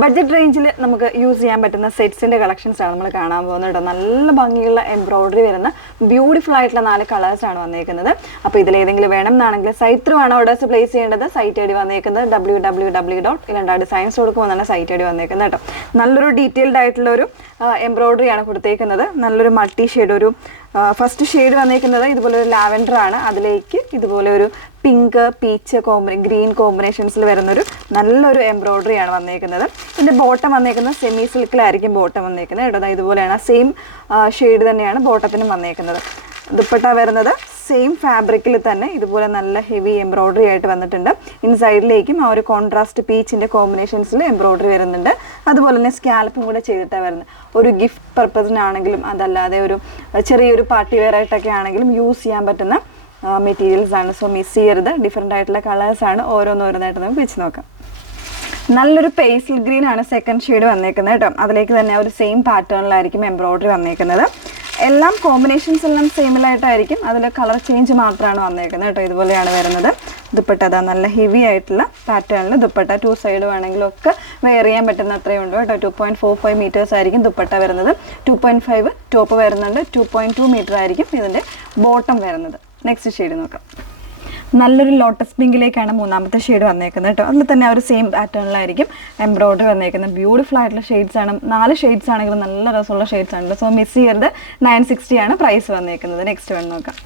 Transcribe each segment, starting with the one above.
Budget റേഞ്ചിൽ നമുക്ക് use ചെയ്യാൻ പറ്റുന്ന സെറ്റ്സിന്റെ കളക്ഷൻസ് ആണ് നമ്മൾ കാണാൻ പോകുന്നത് കേട്ടോ. നല്ല ഭംഗിയുള്ള എംബ്രോയിഡറി വരുന്ന ബ്യൂട്ടിഫുൾ ആയിട്ടുള്ള 4 കളേഴ്സ് ആണ് വന്നേക്കുന്നത്. അപ്പോൾ ഇതിലേതെങ്കിലും വേണം എന്നാണെങ്കിൽ സൈറ്റ് ത്രൂ ആണ് ഓർഡേഴ്സ് പ്ലേസ് ചെയ്യേണ്ടത്. സൈറ്റ് ഐ ഡി വന്നേക്കുന്നത് www.ilandadesigns.com എന്നാണ് സൈറ്റ് ഐ ഡി വന്നേക്കുന്നത് കേട്ടോ. നല്ലൊരു ഡീറ്റെയിൽഡ് ആയിട്ടുള്ള ഒരു എംബ്രോയിഡറി ആണ് കൊടുത്തേക്കുന്നത്. നല്ലൊരു മൾട്ടി ഷെയ്ഡ്, ഒരു ഫസ്റ്റ് ഷെയ്ഡ് വന്നേക്കുന്നത് ഇതുപോലെ ഒരു ലാവൻഡർ ആണ്. അതിലേക്ക് ഇതുപോലെ ഒരു പിങ്ക്, പീച്ച്, ഗ്രീൻ കോമ്പിനേഷൻസിൽ വരുന്നൊരു നല്ലൊരു എംബ്രോയിഡറി ആണ് വന്നേക്കുന്നത്. ഇതിൻ്റെ ബോട്ടം വന്നേക്കുന്നത് സെമി സിൽക്കിലായിരിക്കും ബോട്ടം വന്നേക്കുന്നത് കേട്ടോ. ഇതുപോലെയാണ്, സെയിം ഷെയ്ഡ് തന്നെയാണ് ബോട്ടത്തിനും വന്നേക്കുന്നത്. ദുപ്പട്ട വരുന്നത് സെയിം ഫാബ്രിക്കിൽ തന്നെ ഇതുപോലെ നല്ല ഹെവി എംബ്രോയിഡറി ആയിട്ട് വന്നിട്ടുണ്ട്. ഇൻസൈഡിലേക്കും ആ ഒരു കോൺട്രാസ്റ്റ് പീച്ചിൻ്റെ കോമ്പിനേഷൻസിൽ എംബ്രോയിഡറി വരുന്നുണ്ട്. അതുപോലെ തന്നെ സ്കാൽപ്പും കൂടെ ചെയ്തിട്ടാണ് വരുന്നത്. ഒരു ഗിഫ്റ്റ് പർപ്പസിനാണെങ്കിലും അതല്ലാതെ ഒരു ചെറിയൊരു പാർട്ടി വെയർ ആയിട്ടൊക്കെ ആണെങ്കിലും യൂസ് ചെയ്യാൻ പറ്റുന്ന മെറ്റീരിയൽസ് ആണ്. സോ മിസ് ചെയ്യരുത്. ഡിഫറെൻ്റ് ആയിട്ടുള്ള കളേഴ്സാണ്, ഓരോന്നോരോന്നായിട്ട് നമുക്ക് വെച്ച് നോക്കാം. നല്ലൊരു പേസ്റ്റൽ ഗ്രീൻ ആണ് സെക്കൻഡ് ഷെയ്ഡ് വന്നേക്കുന്നത് കേട്ടോ. അതിലേക്ക് തന്നെ ഒരു സെയിം പാറ്റേണിലായിരിക്കും എംബ്രോയിഡറി വന്നേക്കുന്നത്. എല്ലാം കോമ്പിനേഷൻസ് എല്ലാം സെയിമിലായിട്ടായിരിക്കും, അതിൽ കളർ ചേഞ്ച് മാത്രമാണ് വന്നേക്കുന്നത് കേട്ടോ. ഇതുപോലെയാണ് വരുന്നത്. ദുപ്പട്ട അതാ നല്ല ഹെവി ആയിട്ടുള്ള പാറ്റേണിൽ ദുപ്പട്ട 2 സൈഡ് വേണമെങ്കിലും ഒക്കെ വെയർ ചെയ്യാൻ പറ്റുന്ന അത്രയും ഉണ്ട് കേട്ടോ. 2.45 മീറ്റേഴ്സ് ആയിരിക്കും ദുപ്പട്ട വരുന്നത്. 2.5 ടോപ്പ് വരുന്നുണ്ട്. 2.2 മീറ്റർ ആയിരിക്കും ഇതിൻ്റെ ബോട്ടം വരുന്നത്. നെക്സ്റ്റ് ഷെയ്ഡ് നോക്കാം. നല്ലൊരു ലോട്ടസ് പിങ്കിലേക്കാണ് മൂന്നാമത്തെ ഷെയ്ഡ് വന്നേക്കുന്നത് കേട്ടോ. അതിൽ തന്നെ ഒരു സെയിം പാറ്റേണിലായിരിക്കും എംബ്രോയിഡറി വന്നേക്കുന്നത്. ബ്യൂട്ടിഫുൾ ആയിട്ടുള്ള ഷെയ്ഡ്സ് ആണ്. 4 ഷെയ്ഡ്സ് ആണെങ്കിലും നല്ല രസമുള്ള ഷെയ്ഡ്സ് ആണ്. സോ മിസ് ചെയ്യരുത്. 960 ആണ് പ്രൈസ് വന്നേക്കുന്നത്. നെക്സ്റ്റ് വേണം നോക്കാം.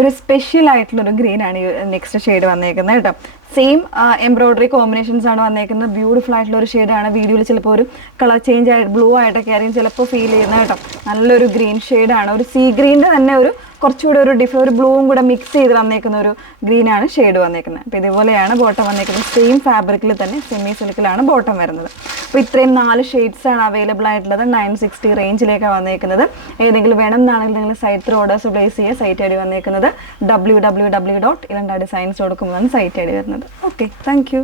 ഒരു സ്പെഷ്യൽ ആയിട്ടുള്ളൊരു ഗ്രീൻ ആണ് നെക്സ്റ്റ് ഷെയ്ഡ് വന്നേക്കുന്നത് കേട്ടോ. സെയിം എംബ്രോയിഡറി കോമ്പിനേഷൻസ് ആണ് വന്നേക്കുന്നത്. ബ്യൂട്ടിഫുൾ ആയിട്ടുള്ള ഒരു ഷെയ്ഡാണ്. വീഡിയോയിൽ ചിലപ്പോൾ ഒരു കളർ ചേഞ്ച് ആയിട്ട് ബ്ലൂ ആയിട്ടൊക്കെ ആയിരിക്കും ചിലപ്പോൾ ഫീൽ ചെയ്യുന്നത് കേട്ടോ. നല്ലൊരു ഗ്രീൻ ഷെയ്ഡാണ്. ഒരു സീ ഗ്രീനിൻ്റെ തന്നെ ഒരു കുറച്ചുകൂടെ ഒരു ബ്ലൂവും കൂടെ മിക്സ് ചെയ്ത് വന്നേക്കുന്ന ഒരു ഗ്രീനാണ് ഷെയ്ഡ് വന്നേക്കുന്നത്. അപ്പോൾ ഇതുപോലെയാണ് ബോട്ടം വന്നേക്കുന്നത്. സെയിം ഫാബ്രിക്കിൽ തന്നെ സെമി സിൽക്കിലാണ് ബോട്ടം വരുന്നത്. അപ്പോൾ ഇത്രയും 4 ഷെയ്ഡ്സാണ് അവൈലബിൾ ആയിട്ടുള്ളത്. 960 റേഞ്ചിലേക്കാണ് വന്നേക്കുന്നത്. ഏതെങ്കിലും വേണം എന്നാണെങ്കിൽ നിങ്ങൾ സൈറ്റ് ത്രൂ ഓർഡേഴ്സ് പ്ലേസ് ചെയ്യുക. സൈറ്റ് ഐ ഡി വന്നേക്കുന്നത് www.ilandadesigns.com എന്നാണ് സൈറ്റ് ഐ ഡി വരുന്നത്. Okay, thank you.